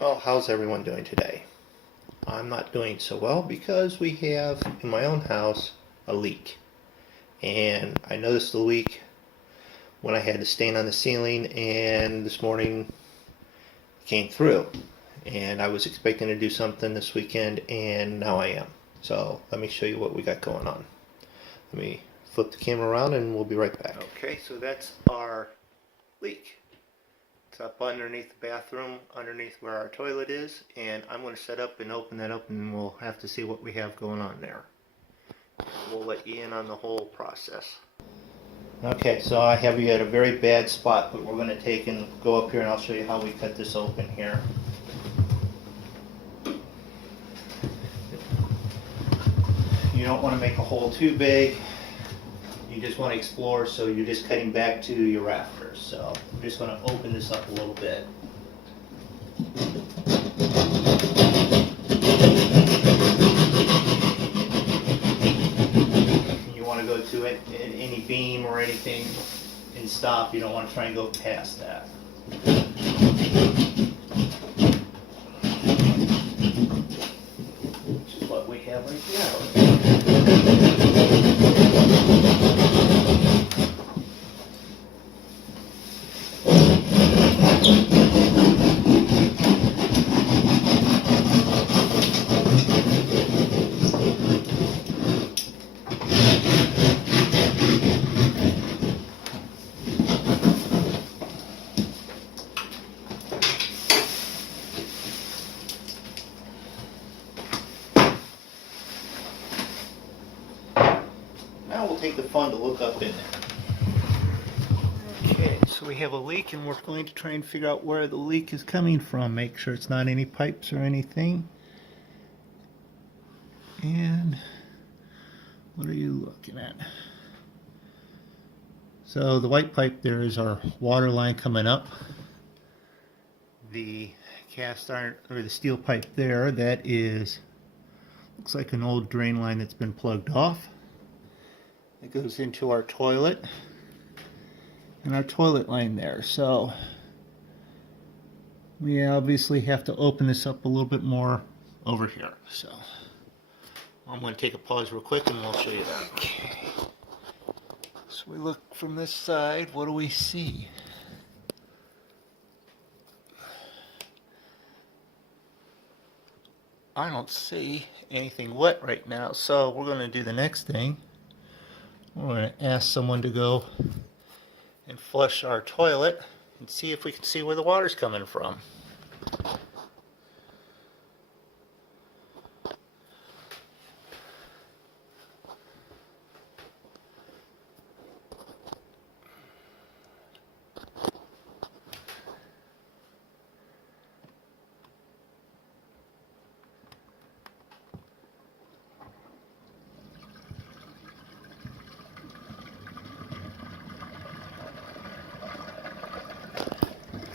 Well, how's everyone doing today? I'm not doing so well because we have in my own house a leak. And I noticed the leak when I had the stain on the ceiling, and this morning it came through. And I was expecting to do something this weekend, and now I am. So let me show you what we got going on. Let me flip the camera around and we'll be right back. Okay, so that's our leak. It's up underneath the bathroom, underneath where our toilet is, and I'm going to set up and open that up, and we'll have to see what we have going on there. We'll let you in on the whole process. Okay, so I have you at a very bad spot, but we're going to take and go up here and I'll show you how we cut this open here. You don't want to make a hole too big. You just want to explore, so you're just cutting back to your rafters. So I'm just going to open this up a little bit. You want to go to it, any beam or anything and stop. You don't want to try and go past that. Which is what we have right here. Now we'll take the fun to look up in there. Okay, so we have a leak and we're going to try and figure out where the leak is coming from. Make sure it's not any pipes or anything. And what are you looking at? So the white pipe there is our water line coming up. The cast iron or the steel pipe there, that is, looks like an old drain line that's been plugged off. It goes into our toilet and our toilet line there. So we obviously have to open this up a little bit more over here. So I'm going to take a pause real quick and we'll show you that. Okay. So we look from this side. What do we see? I don't see anything wet right now. So we're going to do the next thing. We're going to ask someone to go and flush our toilet and see if we can see where the water's coming from.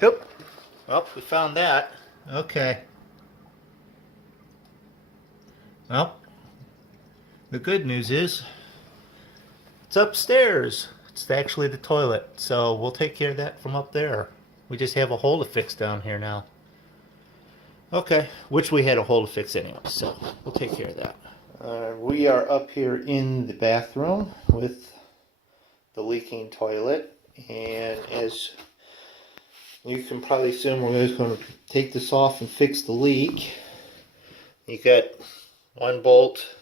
Yep. Well, we found that. Okay. Well, the good news is it's upstairs. It's actually the toilet. So we'll take care of that from up there. We just have a hole to fix down here now. Okay, which we had a hole to fix anyway, so we'll take care of that. We are up here in the bathroom with the leaking toilet, and as you can probably assume, we're just going to take this off and fix the leak. You got one bolt.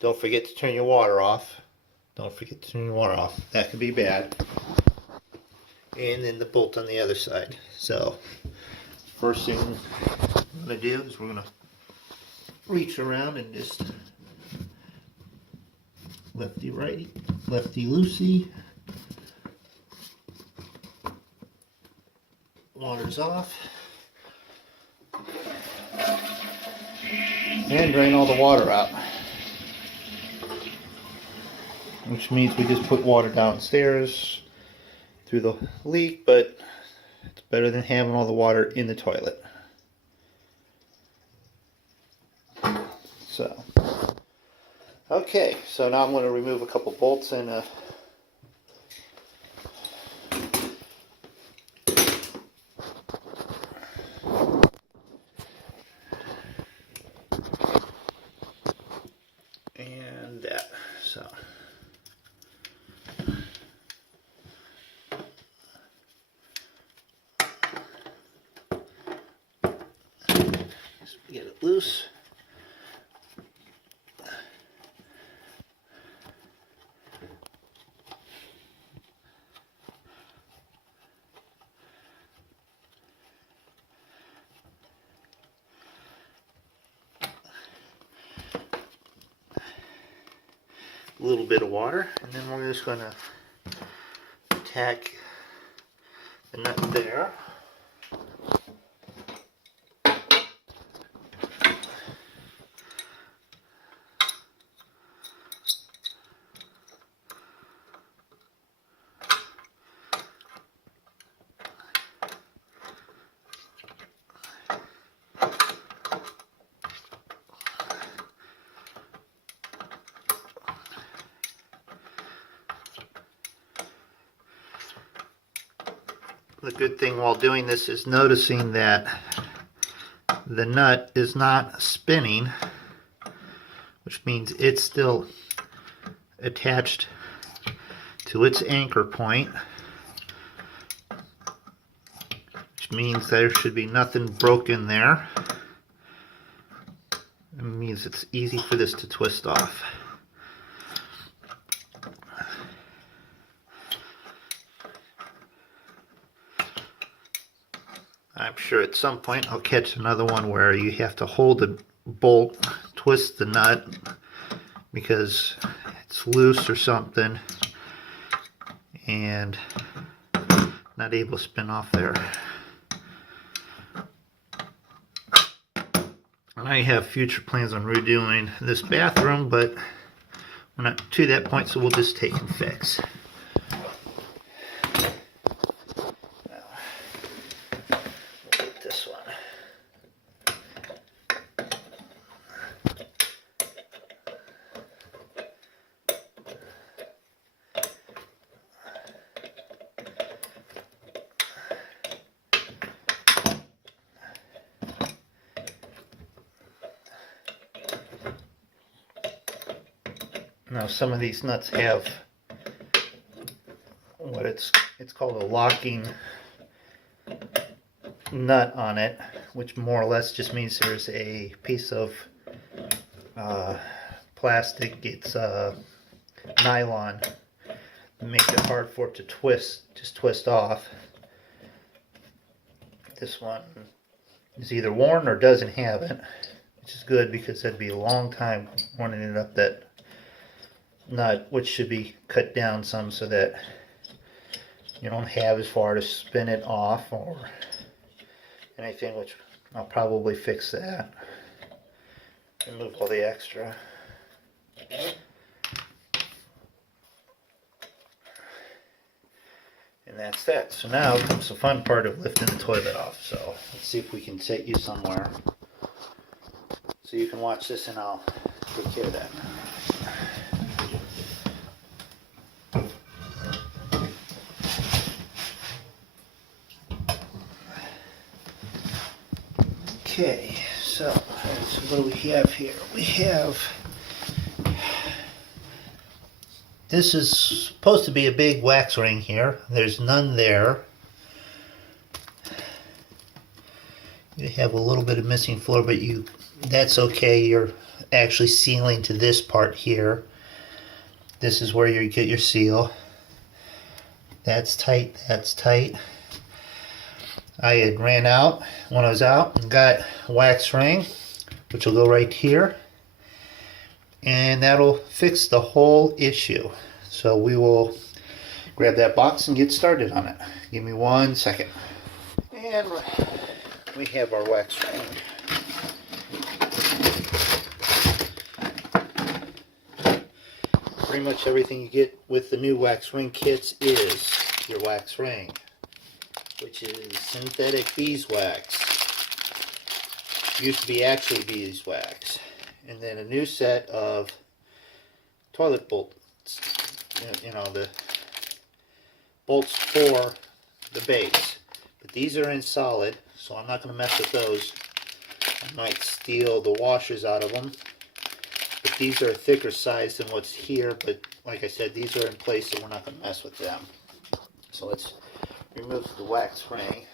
Don't forget to turn your water off. Don't forget to turn your water off. That could be bad. And then the bolt on the other side. So, first thing we're going to do is we're going to reach around and just lefty righty, lefty loosey. Water's off. And drain all the water out. Which means we just put water downstairs through the leak, but it's better than having all the water in the toilet. So, okay, so now I'm going to remove a couple bolts and So just get it loose. A little bit of water, and then we're just going to tack the nut there. The good thing while doing this is noticing that the nut is not spinning, which means it's still attached to its anchor point, which means there should be nothing broken there. It means it's easy for this to twist off. I'm sure at some point I'll catch another one where you have to hold the bolt, twist the nut because it's loose or something, and not able to spin off there. And I have future plans on redoing this bathroom, but we're not to that point, so we'll just take and fix. Now some of these nuts have what it's called a locking nut on it, which more or less just means there's a piece of plastic, it's nylon, to make it hard for it to twist off. This one is either worn or doesn't have it, which is good because that'd be a long time running it up that nut, which should be cut down some so that you don't have as far to spin it off or anything, which I'll probably fix that. Remove all the extra. And that's that. So now comes the fun part of lifting the toilet off. So let's see if we can set you somewhere so you can watch this, and I'll take care of that. Okay, so what do we have here? We have, this is supposed to be a big wax ring here. There's none there. You have a little bit of missing floor, but that's okay. You're actually sealing to this part here. This is where you get your seal. That's tight, that's tight. I had ran out when I was out and got a wax ring, which will go right here, and that'll fix the whole issue. So we will grab that box and get started on it. Give me 1 second. And we have our wax ring. Pretty much everything you get with the new wax ring kits is your wax ring, which is synthetic beeswax. Used to be actually beeswax. And then a new set of toilet bolts. You know, the bolts for the base. But these are in solid, so I'm not going to mess with those. I might steal the washers out of them. But these are a thicker size than what's here, but like I said, these are in place, so we're not going to mess with them. So let's remove the wax ring.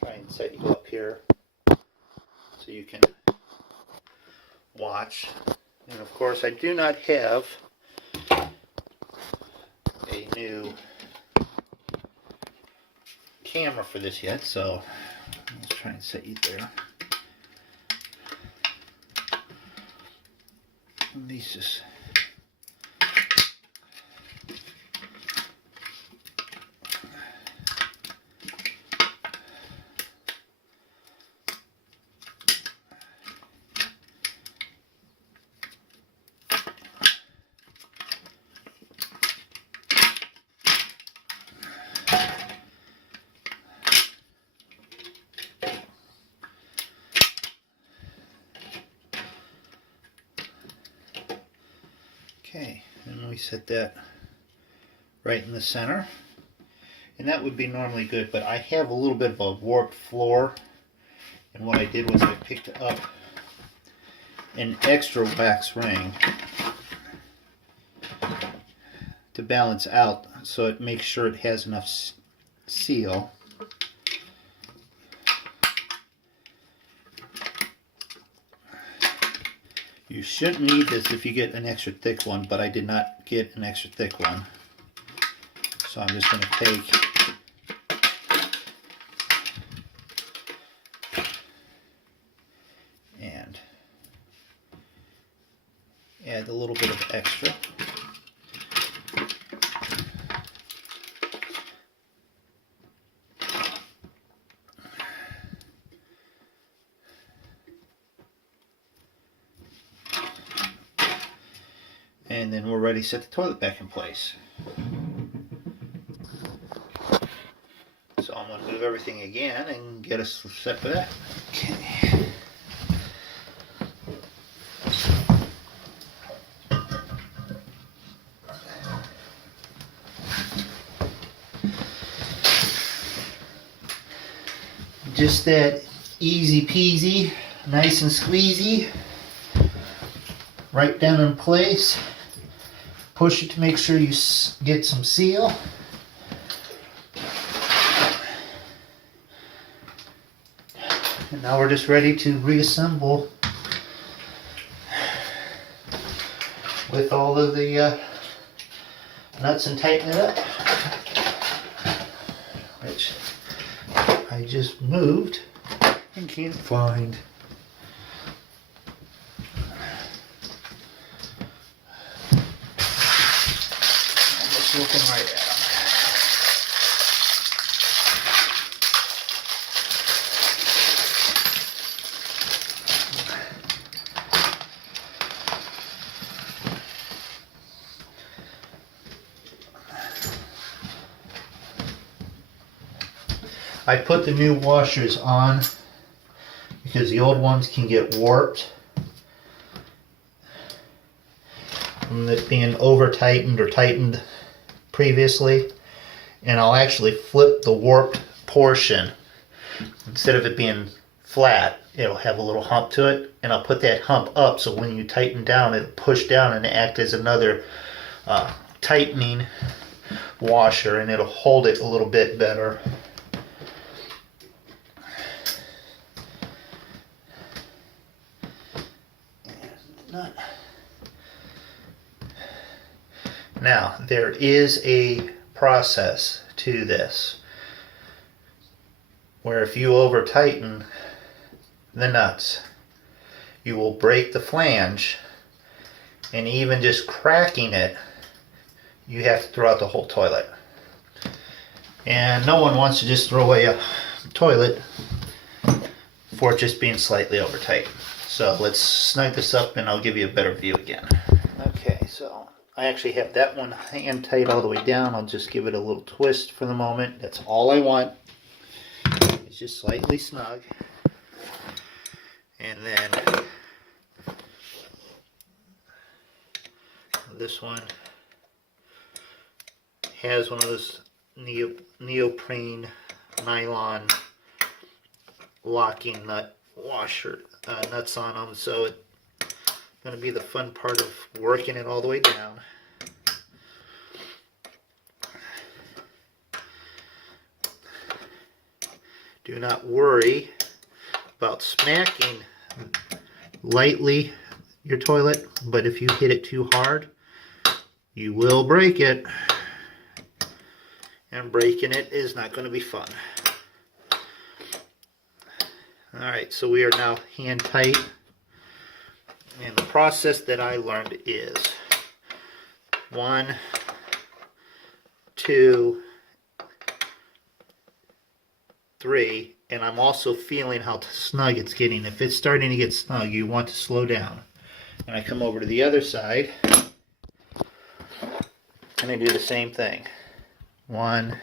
Try and set you up here so you can watch. And of course, I do not have a new camera for this yet, so let's try and set you there. And these just okay, and we set that right in the center. And that would be normally good, but I have a little bit of a warped floor. And what I did was I picked up an extra wax ring to balance out so it makes sure it has enough seal. You shouldn't need this if you get an extra thick one, but I did not get an extra thick one. So I'm just going to take and add a little bit of extra. And then we're ready to set the toilet back in place. So I'm going to move everything again and get us set for that. Okay. Just that easy peasy, nice and squeezy. Right down in place. Push it to make sure you get some seal. And now we're just ready to reassemble with all of the nuts and tighten it up, which I just moved and can't find. Looking right at them. I put the new washers on because the old ones can get warped from it being over tightened or tightened previously, and I'll actually flip the warped portion. Instead of it being flat, it'll have a little hump to it, and I'll put that hump up so when you tighten down, it'll push down and act as another tightening washer, and it'll hold it a little bit better. Nut. Now, there is a process to this where if you over tighten the nuts, you will break the flange, and even just cracking it, you have to throw out the whole toilet. And no one wants to just throw away a toilet for it just being slightly over tight. So let's snug this up and I'll give you a better view again. Okay, so I actually have that one hand tight all the way down. I'll just give it a little twist for the moment. That's all I want. It's just slightly snug. And then this one has one of those neoprene nylon locking nut washer nuts on them, so going to be the fun part of working it all the way down. Do not worry about smacking lightly your toilet, but if you hit it too hard, you will break it. And breaking it is not going to be fun. Alright, so we are now hand tight. And the process that I learned is 1, 2, 3, and I'm also feeling how snug it's getting. If it's starting to get snug, you want to slow down. And I come over to the other side, and I do the same thing. 1,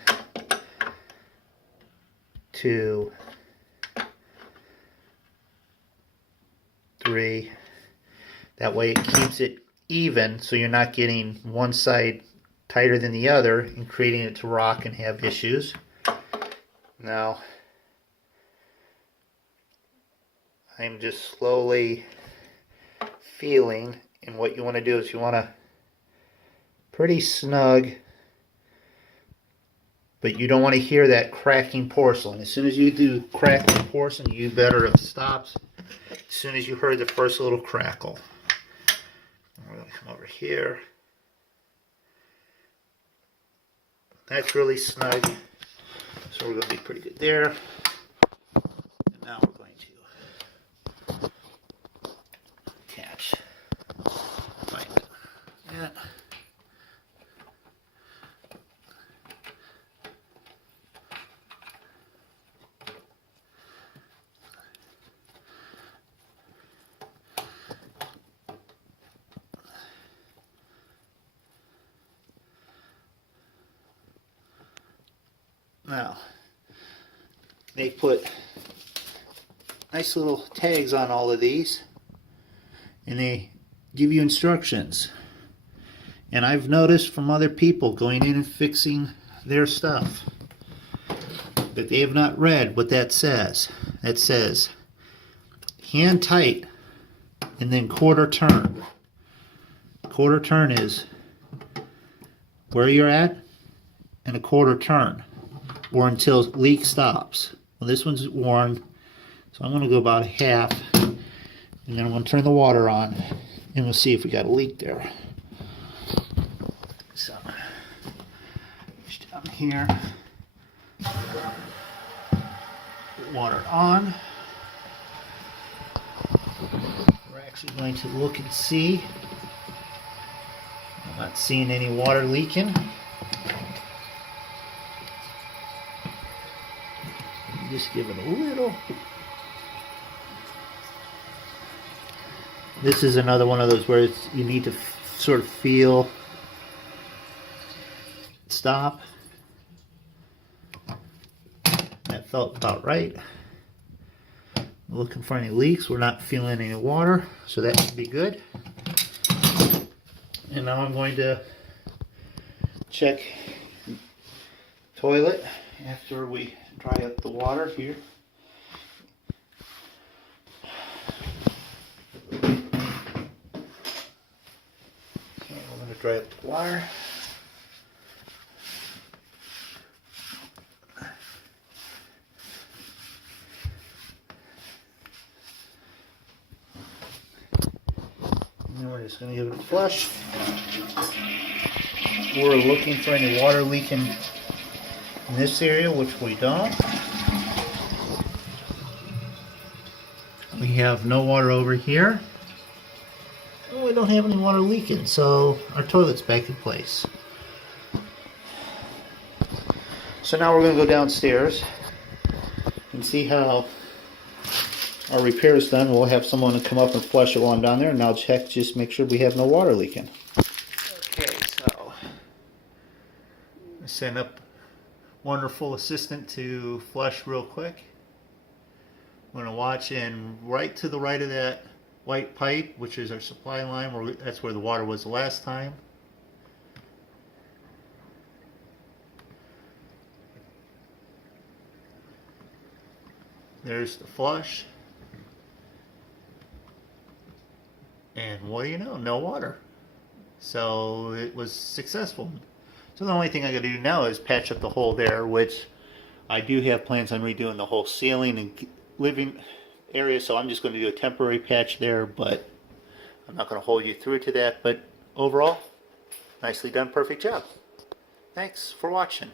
2, 3. That way it keeps it even, so you're not getting one side tighter than the other and creating it to rock and have issues. Now, I'm just slowly feeling, and what you want to do is you want to pretty snug, but you don't want to hear that cracking porcelain. As soon as you do cracking porcelain, you better it stops as soon as you heard the first little crackle. We're going to come over here. That's really snug, so we're going to be pretty good there. And now we're going to attach like that. Now, they put nice little tags on all of these, and they give you instructions. And I've noticed from other people going in and fixing their stuff that they have not read what that says. It says hand tight and then quarter turn. Quarter turn is where you're at and a quarter turn, or until leak stops. Well, this one's worn, so I'm going to go about a half, and then I'm going to turn the water on, and we'll see if we got a leak there. So, just down here, water on. We're actually going to look and see. I'm not seeing any water leaking. Just give it a little. This is another one of those where you need to sort of feel. Stop. That felt about right. Looking for any leaks. We're not feeling any water, so that should be good. And now I'm going to check toilet after we dry up the water here. Okay, we're going to dry up the water. And then we're just going to give it a flush. We're looking for any water leaking in this area, which we don't. We have no water over here. And we don't have any water leaking, so our toilet's back in place. So now we're going to go downstairs and see how our repair is done. We'll have someone come up and flush it while I'm down there, and I'll check, just make sure we have no water leaking. Okay, so I send up wonderful assistant to flush real quick. I'm going to watch, and right to the right of that white pipe, which is our supply line, that's where the water was the last time. There's the flush. And what do you know? No water. So it was successful. So the only thing I got to do now is patch up the hole there, which I do have plans on redoing the whole ceiling and living area. So I'm just going to do a temporary patch there, but I'm not going to hold you through to that. But overall, nicely done, perfect job. Thanks for watching.